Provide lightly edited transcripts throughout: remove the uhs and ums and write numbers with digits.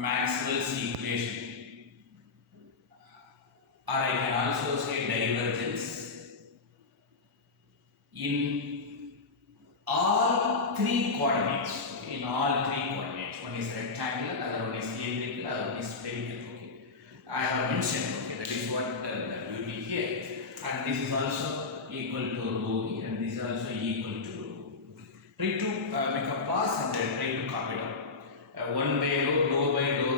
Maxwell's equation, or I can also say divergence in all three coordinates. In all three coordinates, one is rectangular, other one is cylindrical, other one is spherical. Okay, I have mentioned. Okay, that is what the beauty here, and this is also equal to rho v, and this is also equal to rho. Try to make a pass and then try to copy it out. 1 by rho, rho by rho,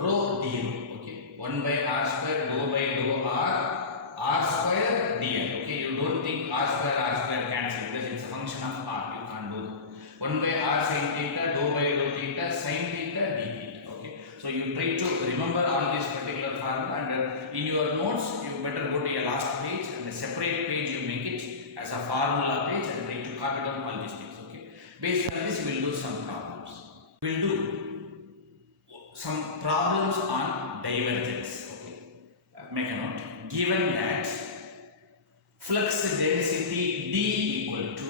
rho d rho. Okay, 1 by r square, rho by rho r square dr. Okay, you don't think r square cancel because it's a function of r. You can't do that. 1 by r sin theta, rho by rho theta, sin theta d theta. Okay, so you try to remember all this particular formula, and in your notes you better go to your last page and a separate page you make it as a formula page and try to copy down all these things. Okay, based on this we'll do some problems. We'll do some problems on divergence. Okay, make a note. Given that flux density d equal to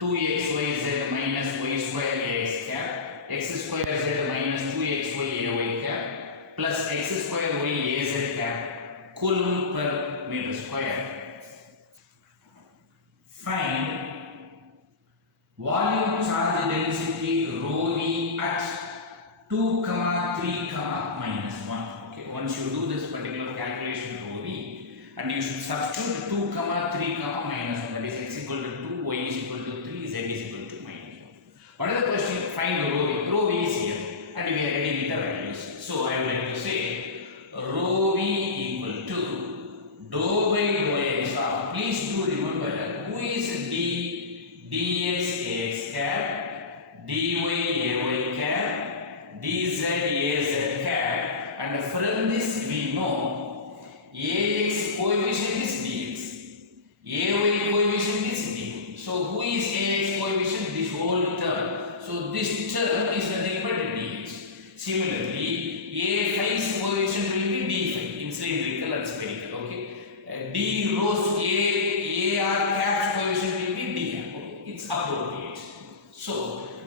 2xyz minus y square ax cap, x square z minus 2xy ay cap plus x square y az cap coulomb per meter square. Find volume charge density rho v at 2, 3, minus 1. Okay, once you do this particular calculation rho v, and you should substitute 2, 3, minus 1, that is x equal to 2, y is equal to 3, z is equal to minus 1. What is the question? Find rho v. Rho v is here and we are ready with the values. So I would like to say rho v equal to dou by dou x. Please do remember who is dx ax cap, dy ay cap, dz az cap, and from this we know ax coefficient is dx, ay coefficient is dy. So who is ax coefficient? This whole term. So this term is nothing but dx. Similarly, a phi's coefficient will be d phi in cylindrical and spherical. Okay, d rho's ar cap's coefficient will be d cap. Okay, it's appropriate. So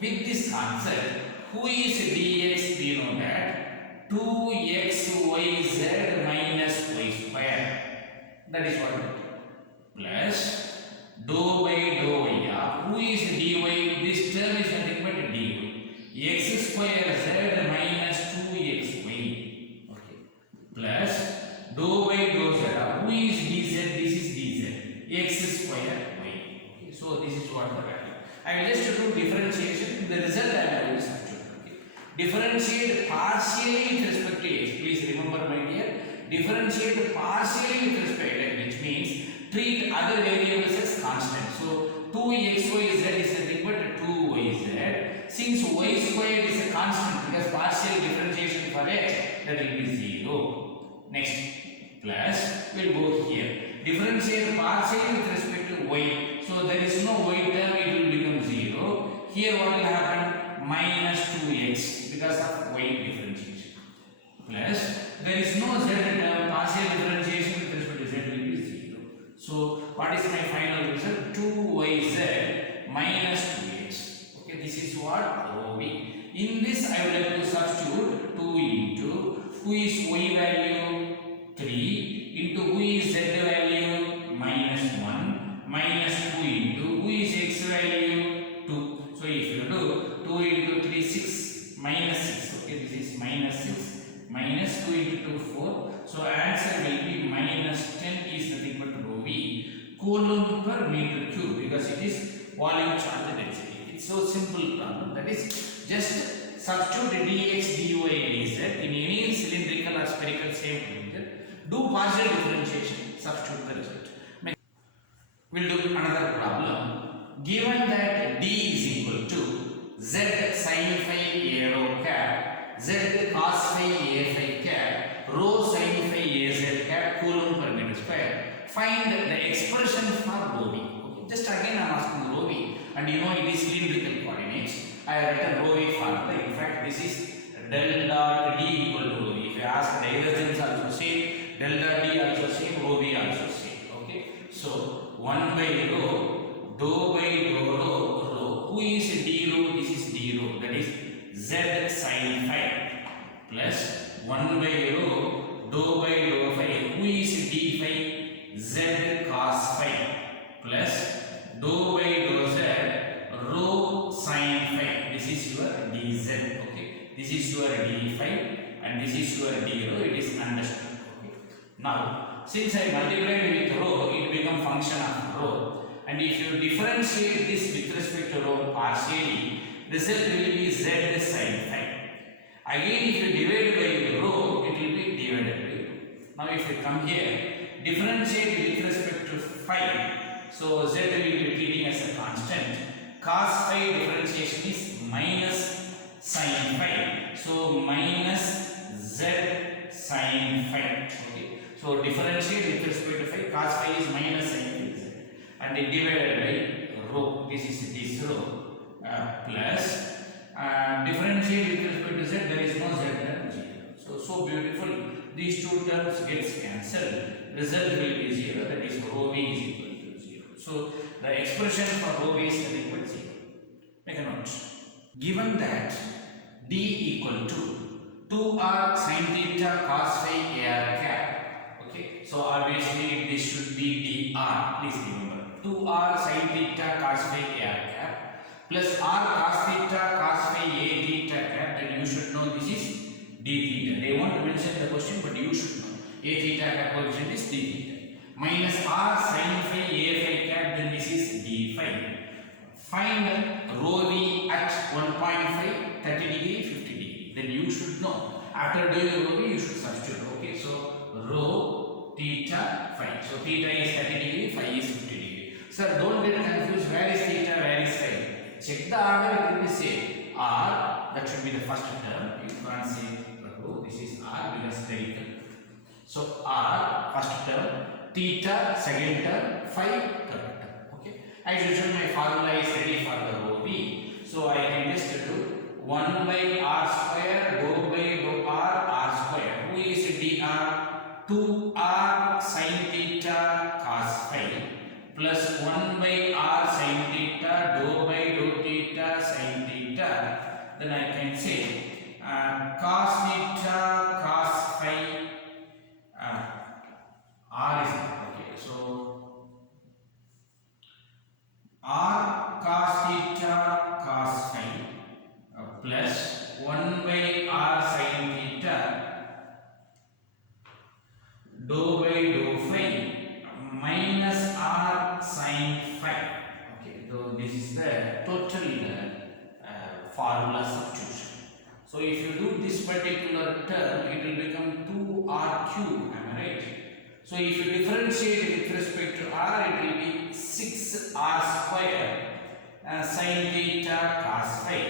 with this concept, who is dx? We know that 2xyz minus y square. That is what. Plus dou by dou y. Who is dy? This term is nothing but dy. X square z minus 2xy. Okay. Plus dou by dou z. Who is dz? This is dz. X square y. Okay. So this is what the value. I will just do differentiation. The result I will use. Differentiate partially with respect to x. Please remember, my dear, differentiate partially with respect to x, which means treat other variables as constant. So 2xyz is nothing but 2yz. Since y squared is a constant, because partial differentiation for x, that will be 0. Next, plus will go here. Differentiate partially with respect to y. So there is no y term, it will become 0. Here what will happen? Minus 2x because of y differentiation. Plus there is no z term, partial differentiation with respect to z will be 0. So what is my final result? 2yz minus 2x. Okay, this is what rho v. In this I would like to substitute 2 into who is y value 3 into who is z value minus 1 minus 2 into who is x value 2. So if you do 2 into 3, 6, minus 6. Okay, this is minus 6, minus 2 into 2, 4. So answer will be minus 10 is nothing but rho v coulomb per meter cube, because it is volume charge density. It's so simple problem. That is just substitute dx, dy, dz in any cylindrical or spherical same polygon. Do partial differentiation, substitute the result. We'll do another problem. Given that d is equal to z sin phi a rho cap, z cos phi a phi cap, rho sin phi a z cap coulomb per meter square. Find the expression for rho v. Okay. Just again I am asking rho v, and you know it is cylindrical coordinates. I have written rho v formula. In fact, this is del dot d equal to rho v. If you ask divergence also same, del dot d also same, rho v also same. Okay. So 1 by rho, dou by dou rho, rho. Who is d rho? This is d rho. That is z z sin phi plus 1 by rho dou by dou phi. Who is d phi? Z cos phi plus dou by dou z rho sin phi. This is your dz. Okay, this is your d phi and this is your d rho. It is understood. Okay. Now, since I multiplied with rho, it becomes function of rho. And if you differentiate this with respect to rho partially, result will be z sin phi. Again, if you divide by rho, it will be divided by rho. Now, if you come here, differentiate with respect to phi, so z will be treating as a constant. Cos phi differentiation is minus sin phi, so minus z sin phi. Okay, so differentiate with respect to phi. Cos phi is minus sin phi z, and it divided by rho. This is this rho plus differentiate with respect to z. There is no z term 0. So beautiful. These two terms gets cancelled. Result will be 0. That is rho v is equal to 0. So the expression for rho v is equal to 0. Make a note. Given that d equal to 2r sin theta cos phi ar cap. Okay. So obviously this should be dr. Please remember 2r sin theta cos phi ar cap plus r cos theta cos phi a theta cap. Then you should know this is d theta. They won't mention the question, but you should know a theta cap coefficient is d theta minus r sin phi a phi cap. Then this is d phi. Find rho v at 1.5, 30 degree, 50 degree. Then you should know. After doing rho v, you should substitute. Okay, so rho theta phi. So theta is 30 degree, phi is 50 degree. Sir, don't get confused. Where is theta? Where is phi? Check the order. It will be same. R, that should be the first term. You can't say rho. This is R because spherical. So R first term, theta second term, phi third term. Okay. As usual, my formula is ready for the rho v. So I can just do 1 by r square dou by dou r square. Who is dr? 2r sin theta cos phi plus 1 by r sin theta dou by dou theta sin theta. Then I can say cos theta cos phi r is okay. So r cos theta cos phi plus 1 by r sin theta dou by dou phi minus r sin phi. Okay, so this is the total formula substitution. So if you do this particular term, it will become 2r cube. Am I right? So if you differentiate with respect to r, it will be 6r square sin theta cos phi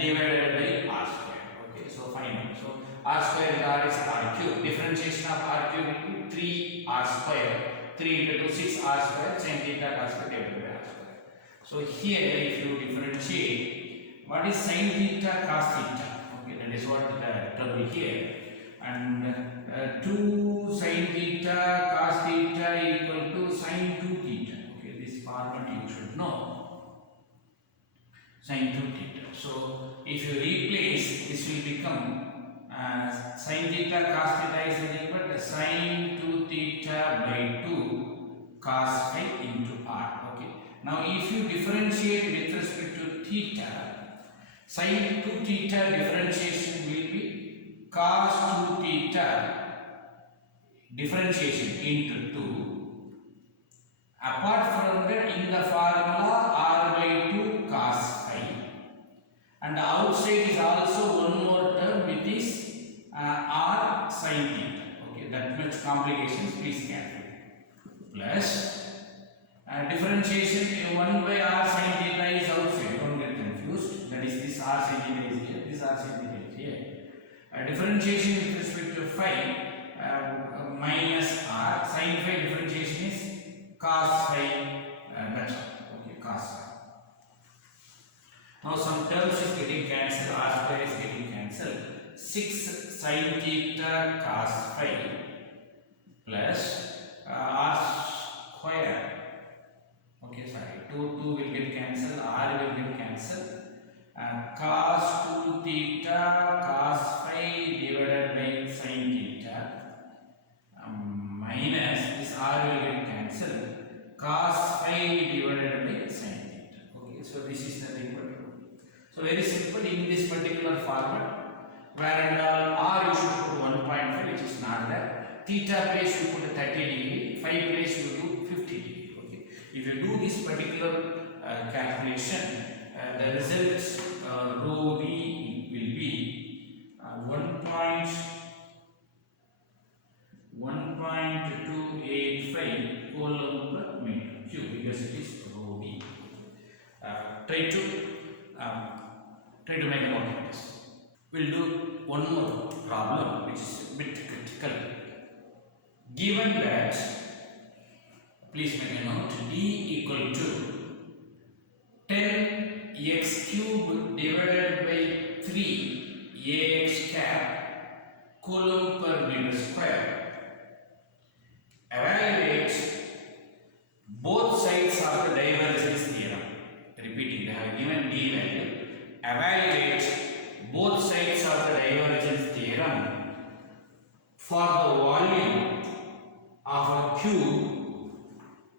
divided by r square. Okay, so fine. So r square and r is r cube. Differentiation of r cube will be 3r square. 3 into 2, 6r square sin theta cos phi divided by r square. So here, if you differentiate, what is sin theta cos theta? Okay, that is what the trouble here. And 2 sin theta cos theta equal to sin 2 theta. Okay, this format you should know. Sin 2 theta. So if you replace, this will become sin theta cos theta is equal to sin 2 theta by 2 cos phi into r. Okay. Now if you differentiate with respect to theta, sin 2 theta differentiation will be cos 2 theta differentiation into 2. Apart from that, in the formula r by 2 cos phi, and outside is also one more term with this r sin theta. Okay, that much complications, please calculate. Plus differentiation 1 by r sin theta is outside. Don't get confused. That is this r sin theta is here. This r sin theta is here. Differentiation with respect to phi minus r sin phi differentiation is cos phi. That's all. Okay, cos phi. Now some terms is getting cancelled. R square is getting cancelled. 6 sin theta cos phi plus r square. Okay, sorry. 2 will get cancelled. R will get cancelled. Cos 2 theta cos phi divided by sin theta minus this r will get cancelled cos phi divided by sin theta. Okay, so this is nothing but so very simple in this particular format where and all r you should put 1.5 which is not there. Theta place you put 30 degree, phi place you do 50 degree. Okay, if you do this particular calculation, the result rho v will be 1.285 coulomb per meter cube because it is rho v. Try to make a note of this. We'll do one more problem which is a bit critical. Given that, please make a note, d equal to 10x cube divided by 3 ax cap coulomb per meter square. Evaluate both sides of the divergence theorem. Repeating, they have given d value. Evaluate both sides of the divergence theorem for the volume of a cube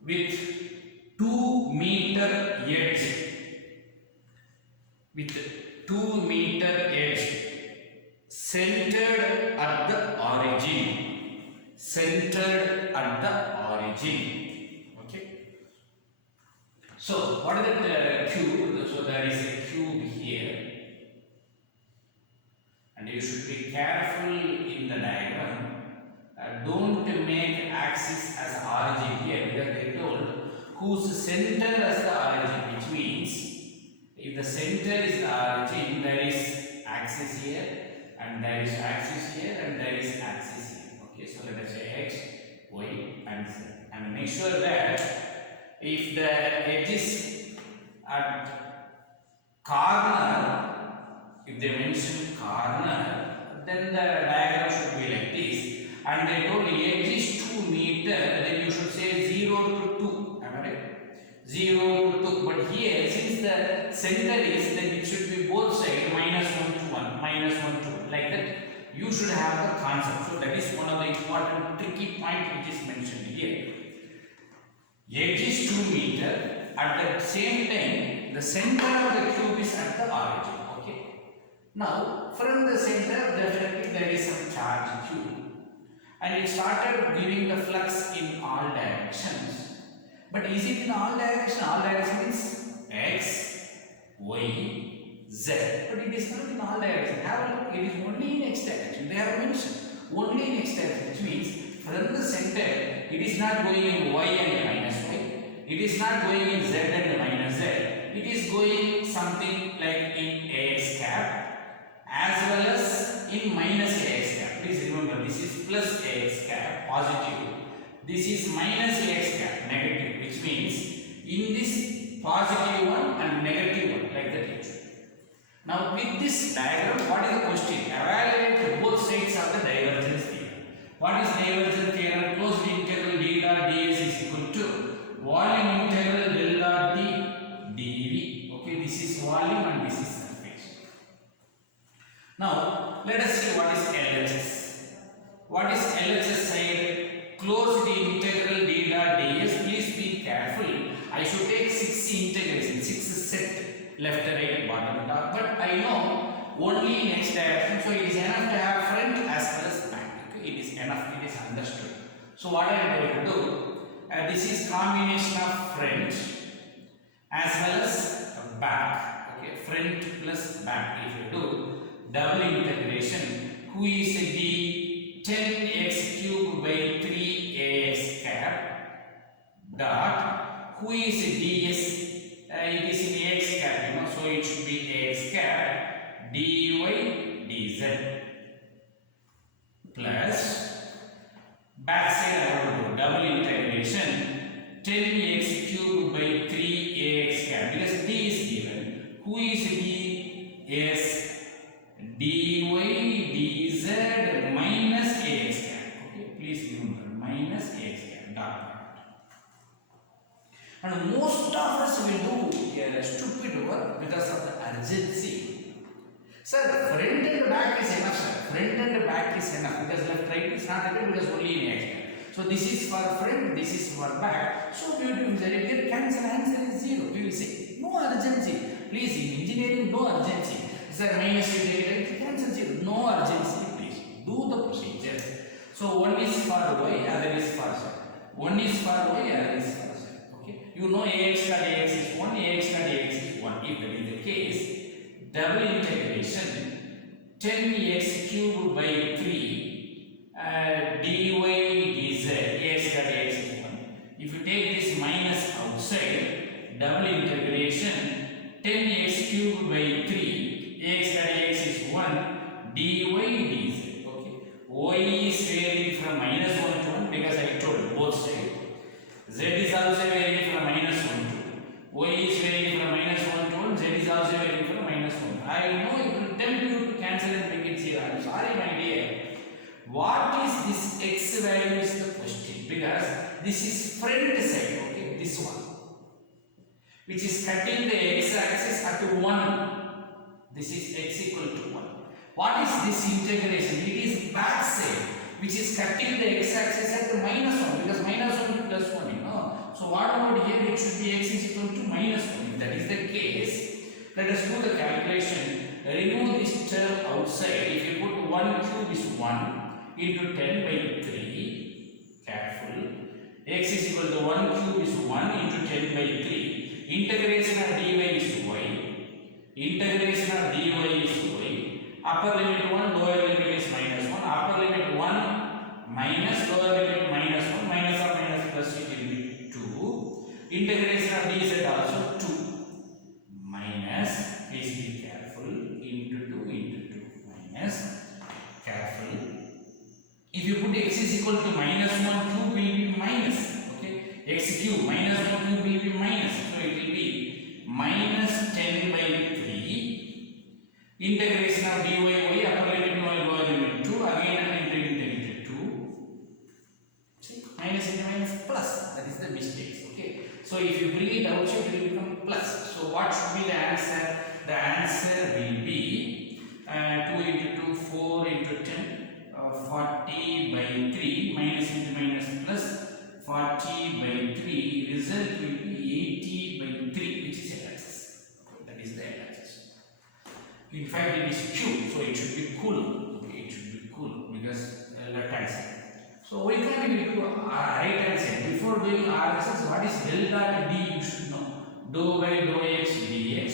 with 2 meter edge. With 2 meter edge centered at the origin. Centered at the origin. Okay. So, what is the cube? So, there is a cube here. And you should be careful in the diagram. Don't make axis as origin here because they told whose center as the origin, which means if the center is the origin, there is axis here, and there is axis here, and there is axis here. Okay, so let us say x, y, and z. And make sure that if the edge is at corner, if they mention corner, then the diagram should be like this. And they told edge is 2 meter, then you should say 0 to 2. Am I right? 0 to 2. But here, since the center is, then it should be both sides minus 1 to 1, minus 1 to 1. Like that, you should have the concept. So that is one of the important tricky point which is mentioned here. Edge is 2 meter. At the same time, the center of the cube is at the origin. Okay. Now, from the center, definitely there is some charge q, and it started giving the flux in all directions. But is it in all directions? All directions x, y, z. But it is not in all directions. Have a look. It is only in x direction. They have mentioned only in x direction, which means from the center, it is not going in y and minus y. It is not going in z and minus z. It is going something like in ax cap as well as in minus ax cap. Please remember, this is plus ax cap, positive. This is minus ax cap, negative, which means in this positive one and negative one, like that. Now, with this diagram, what is the question? Evaluate both sides of the divergence theorem. What is divergence theorem? Closed integral d dot ds is equal to volume integral del dot d dv. Okay, this is volume and this is surface. Now, let us see what is LHS. What is LHS side? Closed integral d dot ds. Please be careful. I should take 6 integration, 6 set, left, right, bottom, top. But I know only in x direction, so it is enough to have front as well as back. Okay? It is enough. It is understood. So what I am going to do? This is combination of front as well as back. Okay, front plus back. If you do double integration, who is the 10x cube by 3ax cap dot who is ds? It is in x cap, so it should be x cap dy dz plus back side I want to do double integration 10x cube by 3ax cap because d is given. Who is d? Yes, dy dz minus ax cap. Okay, please remember minus ax cap dot. And most of us will do stupid work because of the urgency. Sir, front and back is enough, sir. Front and back is enough because left right is not required because only in action. So this is for front, this is for back. So beautiful, sir. If you cancel, answer is 0. We will say no urgency. Please, in engineering, no urgency. Sir, minus you take it, cancel 0. No urgency. Please do the procedure. So one is for y, other is for z. One is for y, other is for z. Okay. You know ax not ax is 1, ax not ax is 1. If that is the case, double integration 10x cubed by 3 dy dz ax dot ax is 1. If you take this minus outside, double integration 10x cubed by 3 ax dot ax is 1 dy dz. Okay. Y is varying from minus 1 to 1 because I told both sides. Z is also varying from minus 1 to 1. Y is varying from minus 1 to 1. Z is also varying from minus 1. I know it will tempt you to cancel and make it 0. I'm sorry, my dear. What is this x value is the question, because this is front side, okay, this one, which is cutting the x axis at 1. This is x equal to 1. What is this integration? It is back side, which is cutting the x axis at the minus 1, because minus 1 to plus 1, you know. So what about here? It should be x is equal to minus 1. If that is the case, let us do the calculation. Remove this term outside. If you put 1 cube is 1 into 10 by 3, careful, x is equal to 1 cube is 1 into 10 by 3, integration of dy is y, integration of dy is y, upper limit 1, lower limit is minus 1, upper limit 1 minus lower limit minus 1, minus or minus plus it will be 2, integration of dz also 2, minus, please be careful, into 2, minus, careful. If you put x is equal to minus 1 cube will be minus, okay, x cube minus 1 cube will be minus, so it will be minus 10 by 3, integration of dy y, upper limit y, lower limit 2, again I am integrated 2, see, minus into minus plus, that is the mistake, okay. So if you bring it outside, it will become plus. So what should be the answer? The answer will be 2 into 2, 4 into 10, 40 by 3, minus into minus plus, 40 by 3, result will be 80 by 3, which is LHS. Okay, that is the LHS. In fact, it is cube, so it should be cool. Okay, it should be cool because left hand side. So we can do right hand side. Before doing RHS, what is del dot D? You should know. Dou by dou x dx,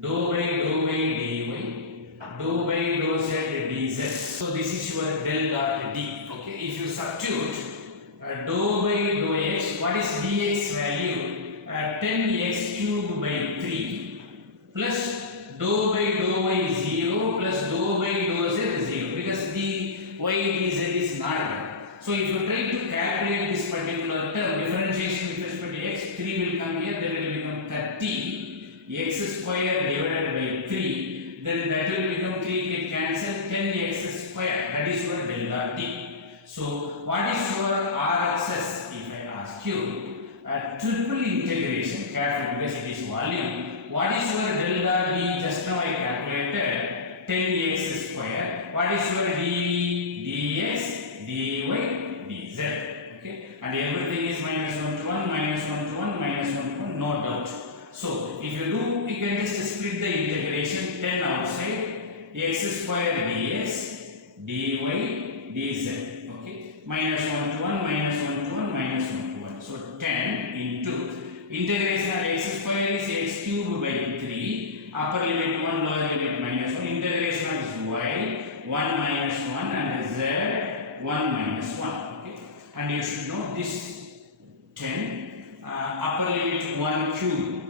dou by dou y dy, dou by dou z dz. So this is your del dot D. Okay, if you substitute dou by dou x, what is dx value? 10x cubed by 3 plus dou by dou y 0 plus dou by dou z 0, because the y dz is not there. So if you try to calculate this particular term, differentiation with respect to x, 3 will come here, then it will become 30 x square divided by 3, then that will become 3 get cancelled, 10x square, that is your del dot d. So what is your RHS? If I ask you, triple integration, careful because it is volume. What is your del dot d? Just now I calculated 10x square. What is your dv, dx, dy, dz? Okay, and everything is minus 1 to 1, minus 1 to 1, minus 1 to 1, no doubt. So if you do, you can just split the integration, 10 outside, x square dx, dy, dz. Okay, minus 1 to 1, minus 1 to 1, minus 1 to 1. So 10 into integration of x square is x cubed by 3, upper limit 1, lower limit minus 1, integration of y 1 minus 1 and z 1 minus 1. Okay, and you should know this 10 upper limit 1 cube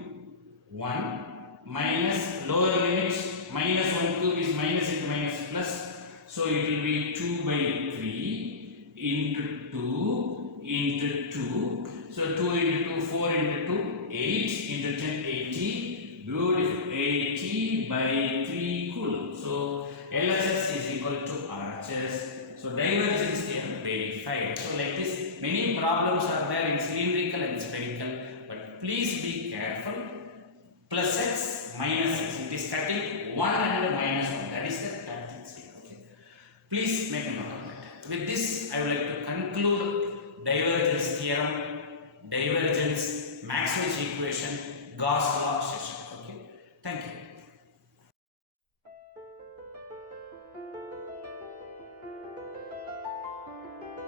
1 minus lower limit minus 1 cube is minus into minus plus, so it will be 2 by 3 into 2 into 2, so 2 into 2, 4 into 2, 8 into 10, 80, beautiful, 80 by 3 coulomb. So LHS is equal to RHS. So divergence theorem verified. So like this, many problems are there in cylindrical and spherical, but please be careful. Plus x minus x. It is cutting 1 and minus 1. That is the tangents here. Okay. Please make a note of that. With this, I would like to conclude divergence theorem, divergence, Maxwell's equation, Gauss law session. Okay. Thank you.